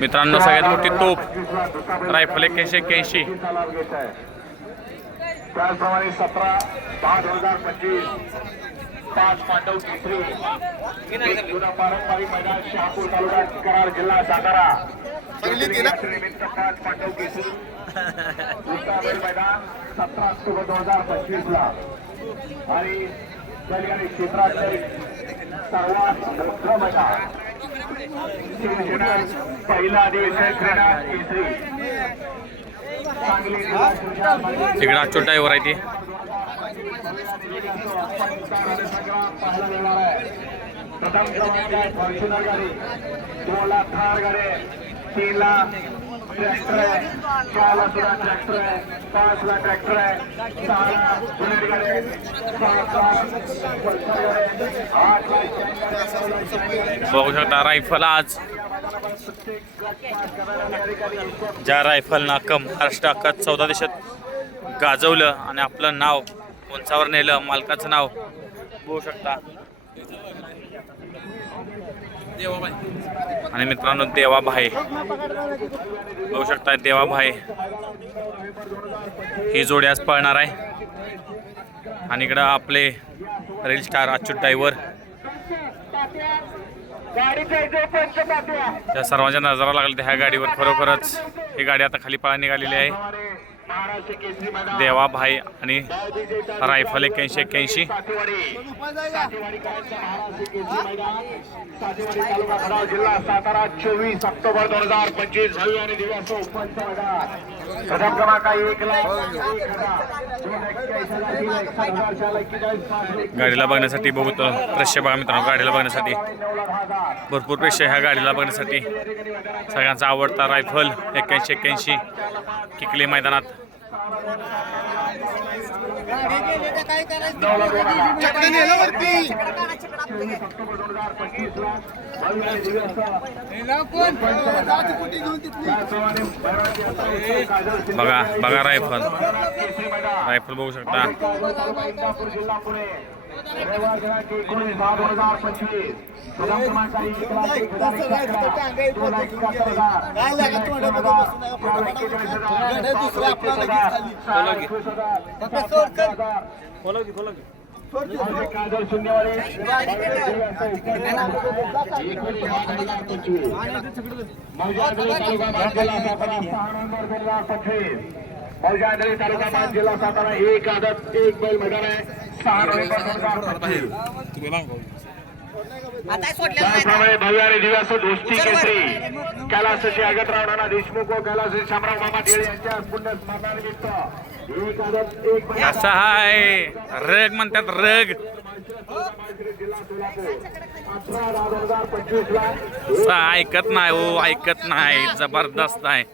मित्रांनो सगळ्यात मोठी तोप रायफल एक्क्याऐंशी एक्क्याऐंशी. त्याचप्रमाणे सतरा दोन हजार पंचवीस. पाच पांडव केसरी जुना पारंपरिक मैदान शहापूर तालुका कराड जिल्हा सातारा. निमित्त पाच पांडव केसरी मैदान सतरा ऑक्टोबर दोन हजार पंचवीस ला आणि त्या ठिकाणी क्षेत्रातील सर्वात मोठं मैदान. पहिला अधिवेशन क्रीडा केसरी तिकडे आजचो ड्रायव्हर आहे ते. प्रथम क्रमांक आहे फॉर्च्युनर गाडी. दोन लाख गाडी. तीन लाख ट्रॅक्टर आहे चार लाख सुद्धा ट्रॅक्टर आहे पाच लाख ट्रॅक्टर आहे सहा लाख बुलेट गाडी आहे आठ बघू शकता रायफल आज. ज्या रायफल नाकम महाराष्ट्र अख्खा चौदा देशात गाजवलं आणि आपलं नाव उंचावर नेलं मालकाचं नाव बघू शकता. आणि मित्रांनो देवा भाय बघू शकता देवाभाई. ही जोडी आज पळणार आहे. आणि इकडं आपले रील स्टार अच्युत ड्रायव्हर गाडीचा त्या सर्वांच्या नजरा लागल्या ह्या गाडीवर. खरोखरच ही गाडी आता खाली पळा निघालेली आहे. देवाभाई आणि रायफल एक्क्याऐंशी एक्क्याऐंशी. जिल्हा सातारा चोवीस ऑक्टोबर दोन हजार पंचवीस भव्य आणि प्रथम क्रमांक एक गाडीला बघण्यासाठी बहुत प्रेक्षक बघा मित्रांनो गाडीला बघण्यासाठी. भरपूर प्रेक्षक ह्या गाडीला बघण्यासाठी. सगळ्यांचा आवडता रायफल एक्क्याऐंशी एक्क्याऐंशी किकली मैदानात. नऊ लाख चोवीस ऑक्टोबर दोन हजार पंचवीस ला बघा बघा रायफल. रायफल बघू शकता. जिल्हा पुणे. रविवार दिनांक एकोणीस दहा दोन हजार पंचवीस. क्रमांक हजार. एकवीस हजार. मौजादरी तालुका जिल्हा सातारा एक आदत एक बैल मैदान आहे सहा नोव्हेंबर दोन हजार दोस्ती केसरी कैलासाची अगतराव नाना देशमुख व कैलासाची शामराव मामा ढेळे यांच्या पुण्यस्मरणानिमित्त असा हाय. रग म्हणतात रग. ऐकत नाही हो ऐकत नाही. जबरदस्त आहे.